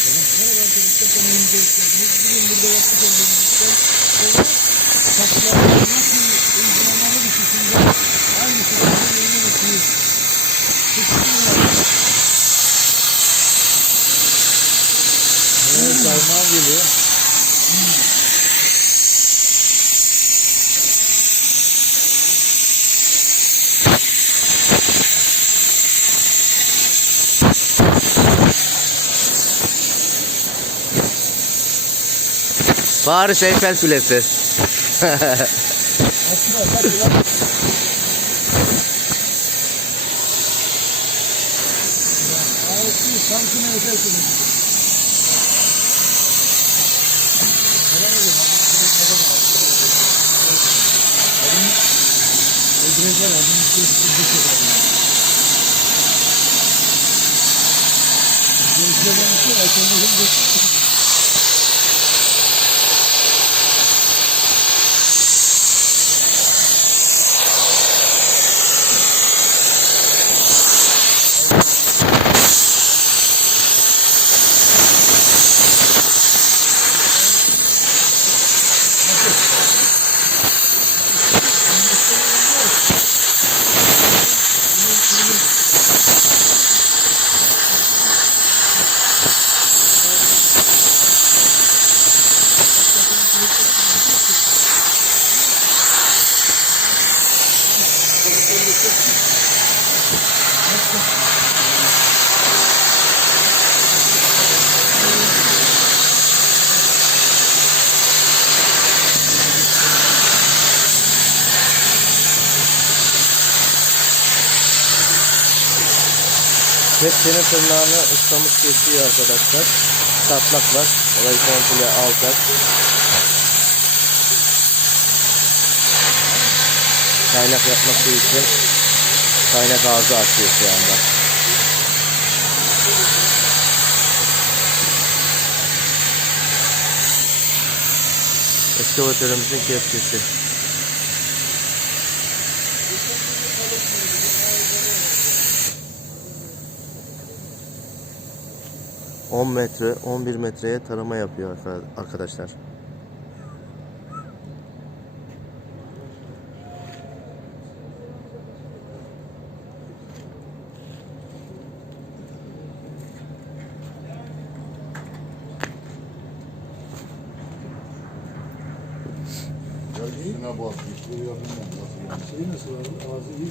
Merhaba arkadaşlar geldiniz. Bugün burada yapmış olduğumuz işlem kova saksılarla nasıl aynı şekilde yayına getiriyor. Evet, geliyor. Paris Eiffel Kulesi. Aslında bak de Kepçenin tırnağını ustamız kesiyor arkadaşlar. Çatlak var. Orayı komple alacak. Kaynak yapması için kaynak ağzı açıyor şu anda. Eskavatörümüzün kepçesi. ...10 metre, 11 metreye tarama yapıyor arka- arkadaşlar. Üstüne bas. Görüyorum ben nasıl yani. Şey nasıl? Ağzı iyi.